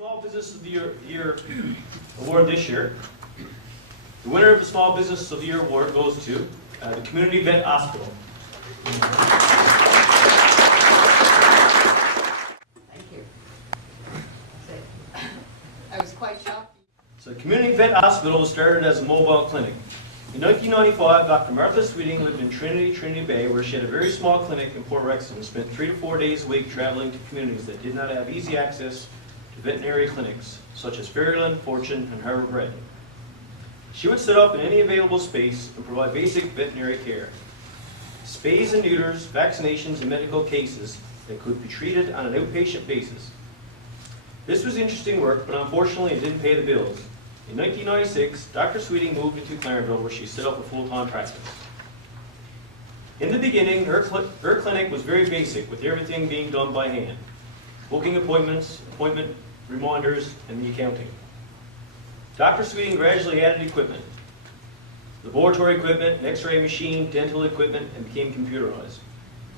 Small Business of the Year award this year. The winner of the Small Business of the Year award goes to the Community Vet Hospital. Thank you. I was quite shocked. So the Community Vet Hospital was started as a mobile clinic. In 1995, Dr. Martha Sweeting lived in Trinity Bay, where she had a very small clinic in Port Rexton and spent 3 to 4 days a week traveling to communities that did not have easy access to veterinary clinics, such as Fairyland, Fortune, and Harbor Bread. She would set up in any available space and provide basic veterinary care. Spays and neuters, vaccinations, and medical cases that could be treated on an outpatient basis. This was interesting work, but unfortunately it didn't pay the bills. In 1996, Dr. Sweeting moved into Clarenville, where she set up a full-time practice. In the beginning, her clinic was very basic, with everything being done by hand. Booking appointments, appointment reminders, and the accounting. Dr. Sweeting gradually added equipment. Laboratory equipment, an x-ray machine, dental equipment, and became computerized.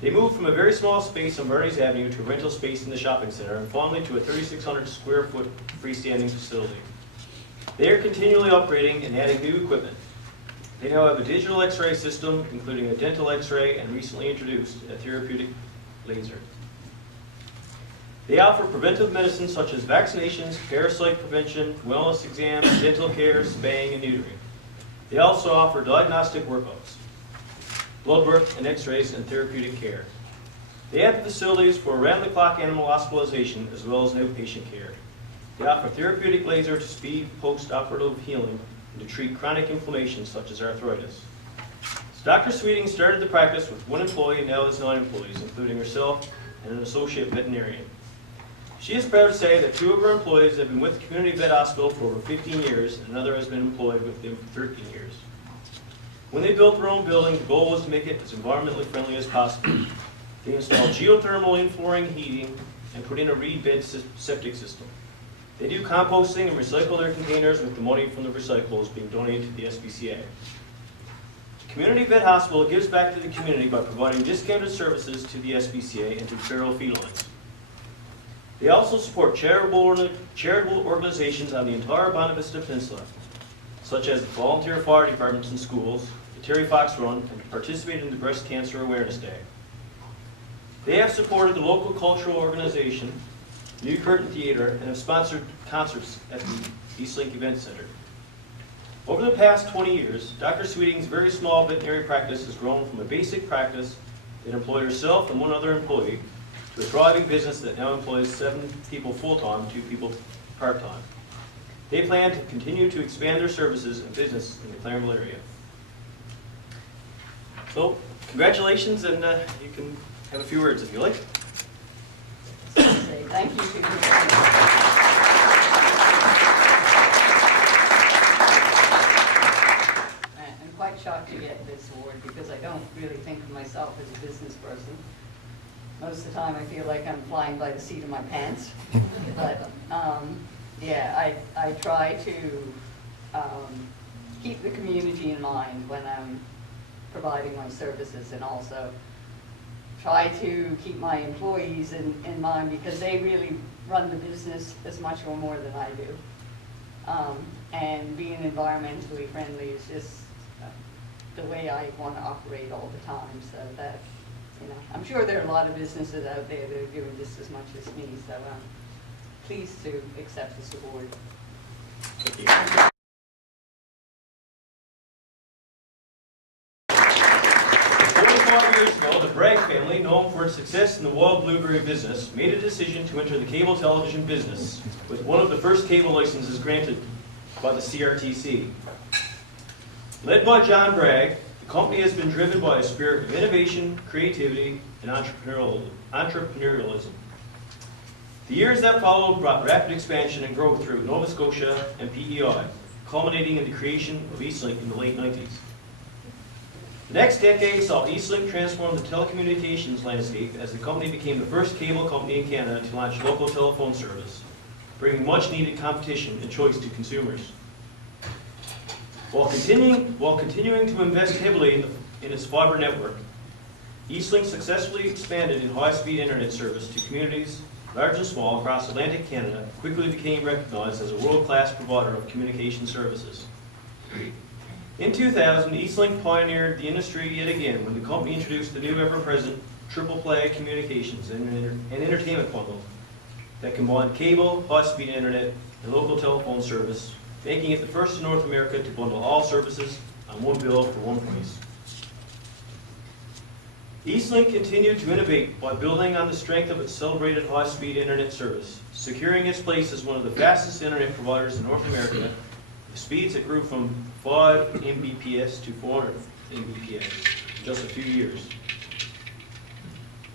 They moved from a very small space on Verdes Avenue to a rental space in the shopping center, and finally to a 3,600 square foot freestanding facility. They are continually upgrading and adding new equipment. They now have a digital x-ray system, including a dental x-ray, and recently introduced a therapeutic laser. They offer preventive medicine such as vaccinations, parasite prevention, wellness exams, dental care, spaying, and neutering. They also offer diagnostic workups, blood work and x-rays, and therapeutic care. They have facilities for around-the-clock animal hospitalization as well as outpatient care. They offer therapeutic laser to speed post-operative healing and to treat chronic inflammation such as arthritis. So Dr. Sweeting started the practice with 1 employee and now has 9 employees, including herself and an associate veterinarian. She is proud to say that 2 of her employees have been with the Community Vet Hospital for over 15 years, and another has been employed with them for 13 years. When they built their own building, the goal was to make it as environmentally friendly as possible. They installed geothermal in-flooring heating and put in a reed bed septic system. They do composting and recycle their containers with the money from the recyclables being donated to the SPCA. The Community Vet Hospital gives back to the community by providing discounted services to the SPCA and to feral felines. They also support charitable organizations on the entire Bonavista Vista Peninsula, such as the volunteer fire departments in schools, the Terry Fox Run, and participate in the Breast Cancer Awareness Day. They have supported the local cultural organization, New Curtain Theater, and have sponsored concerts at the Eastlink Event Center. Over the past 20 years, Dr. Sweeting's very small veterinary practice has grown from a basic practice that employed herself and 1 other employee to a thriving business that now employs 7 people full-time, 2 people part-time. They plan to continue to expand their services and business in the Clarenville area. So, congratulations, and you can have a few words if you like. Thank you to you. I'm quite shocked to get this award because I don't really think of myself as a business person. Most of the time I feel like I'm flying by the seat of my pants. But yeah, I try to keep the community in mind when I'm providing my services, and also try to keep my employees in mind because they really run the business as much or more than I do. And being environmentally friendly is just the way I want to operate all the time. So that, you know, I'm sure there are a lot of businesses out there that are doing just as much as me. So I'm pleased to accept this award. Thank you. 45 years ago, the Bragg family, known for its success in the wild blueberry business, made a decision to enter the cable television business with one of the first cable licenses granted by the CRTC. Led by John Bragg, the company has been driven by a spirit of innovation, creativity, and entrepreneurialism. The years that followed brought rapid expansion and growth through Nova Scotia and PEI, culminating in the creation of Eastlink in the late 90s. The next decade saw Eastlink transform the telecommunications landscape as the company became the first cable company in Canada to launch local telephone service, bringing much needed competition and choice to consumers. While continuing to invest heavily in its fiber network, Eastlink successfully expanded in high-speed internet service to communities large and small, across Atlantic Canada, quickly became recognized as a world-class provider of communication services. In 2000, Eastlink pioneered the industry yet again when the company introduced the new ever-present triple play communications and entertainment bundle that combined cable, high-speed internet, and local telephone service, making it the first in North America to bundle all services on one bill for one price. Eastlink continued to innovate by building on the strength of its celebrated high-speed internet service, securing its place as one of the fastest internet providers in North America, with speeds that grew from 5 Mbps to 400 Mbps in just a few years.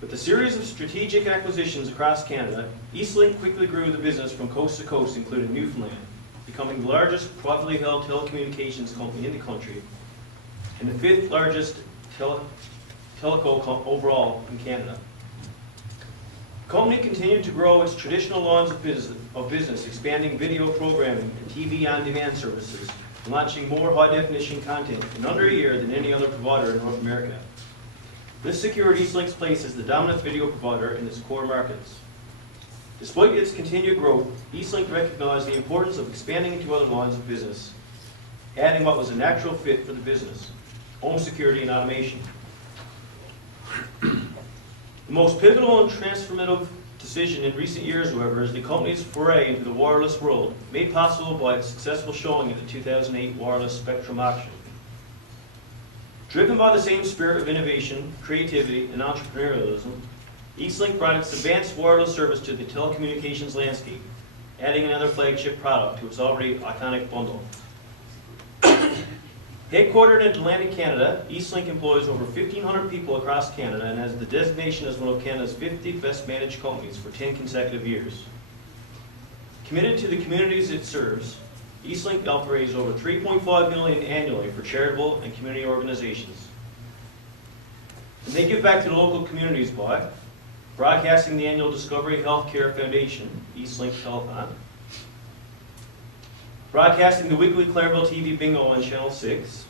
With a series of strategic acquisitions across Canada, Eastlink quickly grew the business from coast to coast, including Newfoundland, becoming the largest privately held telecommunications company in the country and the 5th largest telco overall in Canada. The company continued to grow its traditional lines of business, expanding video programming and TV on-demand services, and launching more high-definition content in under a year than any other provider in North America. This secured Eastlink's place as the dominant video provider in its core markets. Despite its continued growth, Eastlink recognized the importance of expanding into other lines of business, adding what was a natural fit for the business: home security and automation. The most pivotal and transformative decision in recent years, however, is the company's foray into the wireless world, made possible by its successful showing at the 2008 Wireless Spectrum Auction. Driven by the same spirit of innovation, creativity, and entrepreneurialism, Eastlink brought its advanced wireless service to the telecommunications landscape, adding another flagship product to its already iconic bundle. Headquartered in Atlantic Canada, Eastlink employs over 1,500 people across Canada and has the designation as one of Canada's 50 best managed companies for 10 consecutive years. Committed to the communities it serves, Eastlink operates over $3.5 million annually for charitable and community organizations. And they give back to the local communities by broadcasting the annual Discovery Healthcare Foundation, Eastlink Telethon, broadcasting the weekly Clarenville TV Bingo on Channel 6.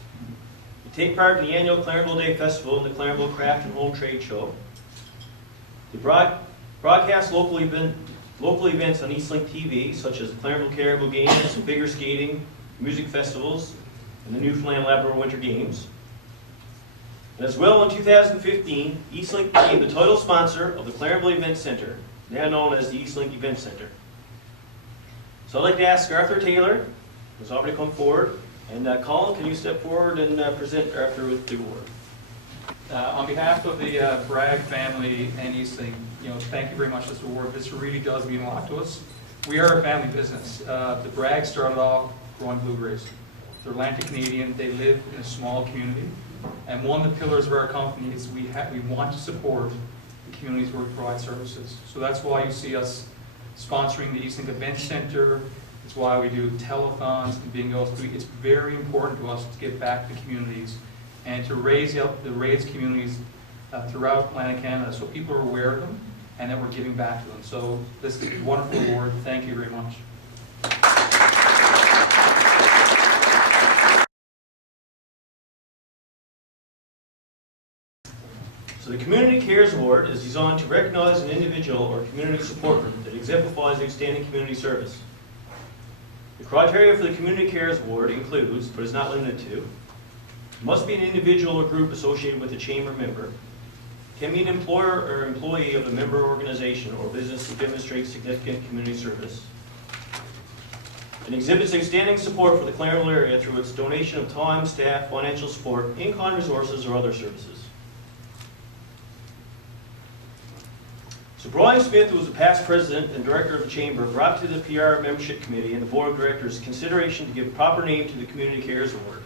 You take part in the annual Clarenville Day Festival and the Clarenville Craft and Home Trade Show. You broadcast local events on Eastlink TV, such as the Clarenville Caribou Games, figure skating, music festivals, and the Newfoundland Labrador Winter Games. And as well, in 2015, Eastlink became the title sponsor of the Clarenville Event Center, now known as the Eastlink Event Center. So I'd like to ask Arthur Taylor, who's already come forward, and Colin, can you step forward and present Arthur with the award? On behalf of the Bragg family and Eastlink, thank you very much for this award. This really does mean a lot to us. We are a family business. The Bragg started off growing blueberries. They're Atlantic Canadian. They live in a small community, and one of the pillars of our company is we want to support the communities where we provide services. So that's why you see us sponsoring the Eastlink Event Center. It's why we do telethons and bingos. It's very important to us to give back to communities and to raise communities throughout Atlantic Canada so people are aware of them and that we're giving back to them. So this is a wonderful award. Thank you very much. So the Community Cares Award is designed to recognize an individual or community support group that exemplifies outstanding community service. The criteria for the Community Cares Award includes, but is not limited to, it must be an individual or group associated with a chamber member, can be an employer or employee of a member organization or business that demonstrates significant community service, and exhibits outstanding support for the Clarenville area through its donation of time, staff, financial support, in-kind resources, or other services. So Brian Smith, who was the past president and director of the Chamber, brought to the PR Membership Committee and the Board of Directors consideration to give a proper name to the Community Cares Award.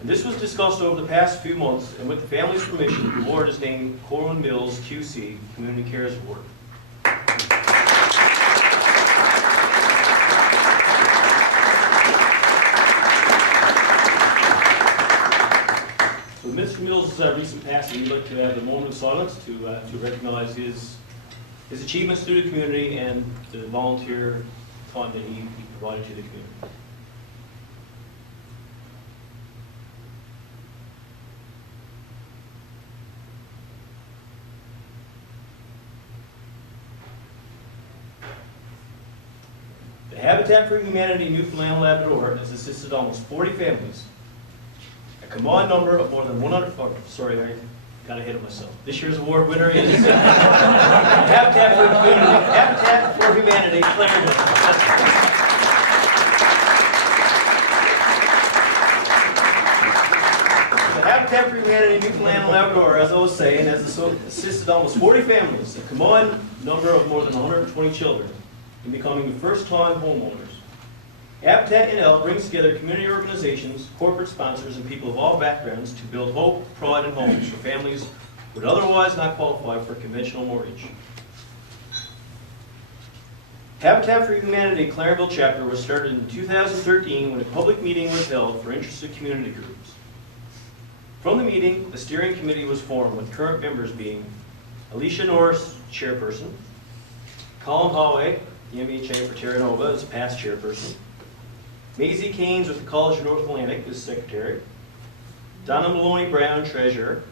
And this was discussed over the past few months, and with the family's permission, the award is named Corwin Mills QC Community Cares Award. So Mr. Mills' recent passing, we'd like to have a moment of silence to recognize his achievements through the community and the volunteer time that he provided to the community. The Habitat for Humanity Newfoundland and Labrador has assisted almost 40 families. A combined number of more than 100, oh, sorry, I got ahead of myself. This year's award winner is Habitat for Humanity, Clarendon. The Habitat for Humanity Newfoundland and Labrador, as I was saying, has assisted almost 40 families, a combined number of more than 120 children, in becoming first-time homeowners. Habitat NL brings together community organizations, corporate sponsors, and people of all backgrounds to build hope, pride, and homes for families who would otherwise not qualify for a conventional mortgage. Habitat for Humanity Clarenville chapter was started in 2013 when a public meeting was held for interested community groups. From the meeting, a steering committee was formed with current members being Alicia Norris, chairperson, Colin Hallway, the MHA for Terra Nova, is past chairperson, Maisie Keynes with the College of North Atlantic is secretary, Donna Maloney Brown, treasurer,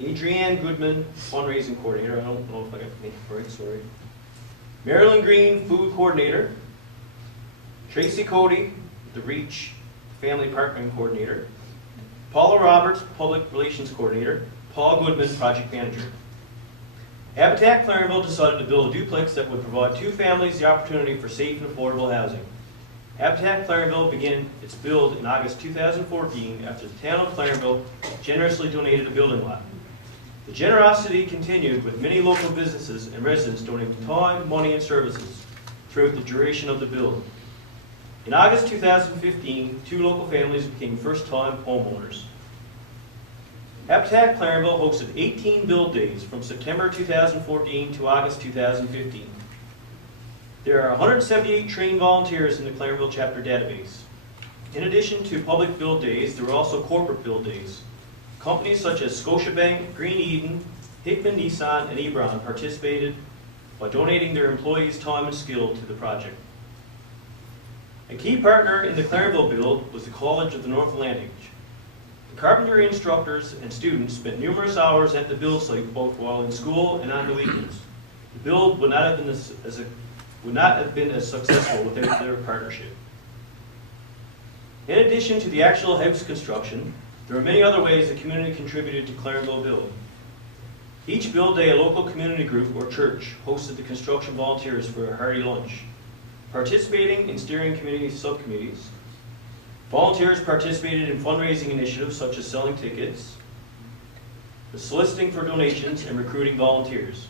Adrienne Goodman, fundraising coordinator. I don't know if I got the name right, sorry. Marilyn Green, food coordinator. Tracy Cody, the REACH family partnering coordinator. Paula Roberts, public relations coordinator. Paul Goodman, project manager. Habitat Clarenville decided to build a duplex that would provide two families the opportunity for safe and affordable housing. Habitat Clarenville began its build in August 2014 after the town of Clarenville generously donated a building lot. The generosity continued with many local businesses and residents donating time, money, and services throughout the duration of the build. In August 2015, two local families became first-time homeowners. Habitat Clarenville hosted 18 build days from September 2014 to August 2015. There are 178 trained volunteers in the Clarenville chapter database. In addition to public build days, there were also corporate build days. Companies such as Scotiabank, Green Eden, Hickman Nissan, and Ebron participated by donating their employees' time and skill to the project. A key partner in the Clarenville build was the College of the North Atlantic. The carpentry instructors and students spent numerous hours at the build site both while in school and on the weekends. The build would not have been as successful without their partnership. In addition to the actual house construction, there are many other ways the community contributed to Clarenville build. Each build day, a local community group or church hosted the construction volunteers for a hearty lunch. Participating in steering committee subcommittees, volunteers participated in fundraising initiatives such as selling tickets, soliciting for donations, and recruiting volunteers.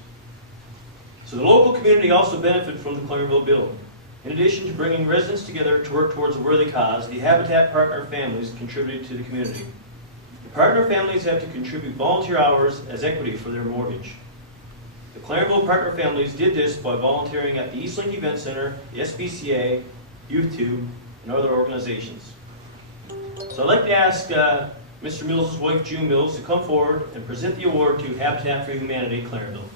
So the local community also benefited from the Clarenville build. In addition to bringing residents together to work towards a worthy cause, the Habitat partner families contributed to the community. The partner families have to contribute volunteer hours as equity for their mortgage. The Clarenville partner families did this by volunteering at the Eastlink Event Center, the SPCA, Youth Tube, and other organizations. So I'd like to ask Mr. Mills' wife, June Mills, to come forward and present the award to Habitat for Humanity, Clarenville.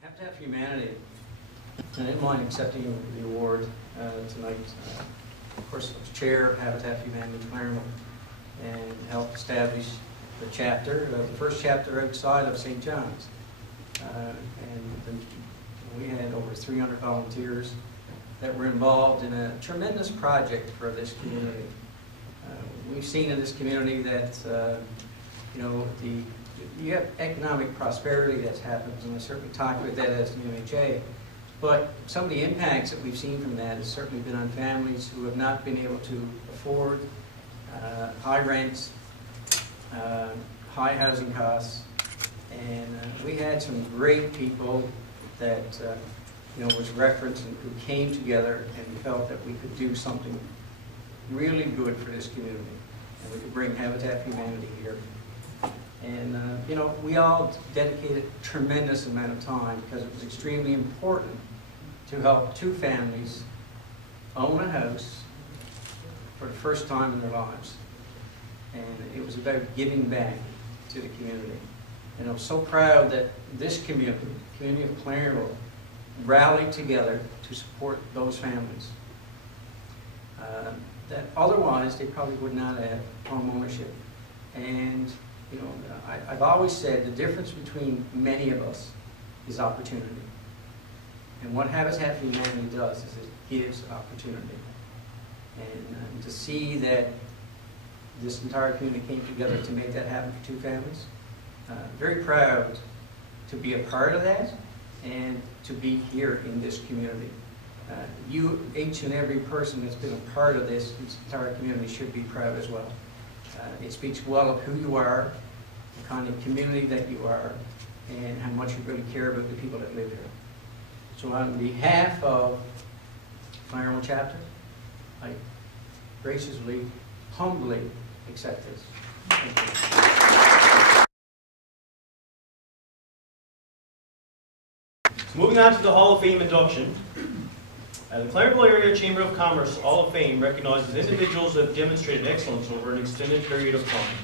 Habitat for Humanity, and I didn't mind accepting the award tonight. Of course, I was chair of Habitat for Humanity Clarenville and helped establish the chapter, the first chapter outside of St. John's. And we had over 300 volunteers that were involved in a tremendous project for this community. We've seen in this community that, you have economic prosperity that's happened, and I certainly talked about that as an MHA, but some of the impacts that we've seen from that has certainly been on families who have not been able to afford high rents, high housing costs, and we had some great people that was referenced and who came together and felt that we could do something really good for this community, and we could bring Habitat for Humanity here. And, we all dedicated a tremendous amount of time because it was extremely important to help two families own a house for the first time in their lives. and it was about giving back to the community. And I'm so proud that this community of Clarenville, rallied together to support those families. That otherwise they probably would not have home ownership. And you know, I've always said the difference between many of us is opportunity. And what Habitat for Humanity does is it gives opportunity. And to see that this entire community came together to make that happen for 2 families, very proud to be a part of that and to be here in this community. Each and every person that's been a part of this entire community should be proud as well. It speaks well of who you are, the kind of community that you are, and how much you really care about the people that live here. So on behalf of Clarenville Chapter, I graciously, humbly accept this. Thank you. So moving on to the Hall of Fame induction. The Clarenville Area Chamber of Commerce Hall of Fame recognizes individuals that have demonstrated excellence over an extended period of time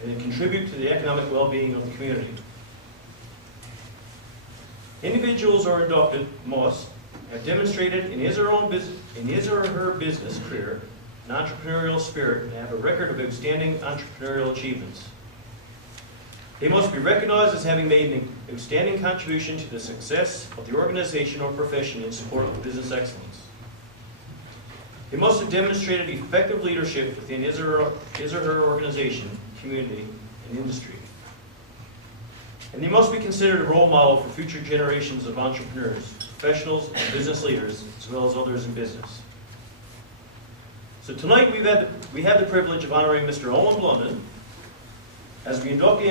and that contribute to the economic well-being of the community. Individuals are inducted must have demonstrated in his or her business career an entrepreneurial spirit and have a record of outstanding entrepreneurial achievements. They must be recognized as having made an outstanding contribution to the success of the organization or profession in support of business excellence. They must have demonstrated effective leadership within his or her organization, community, and industry. And they must be considered a role model for future generations of entrepreneurs, professionals, and business leaders, as well as others in business. So tonight we have the privilege of honoring Mr. Owen Blunden as we induct the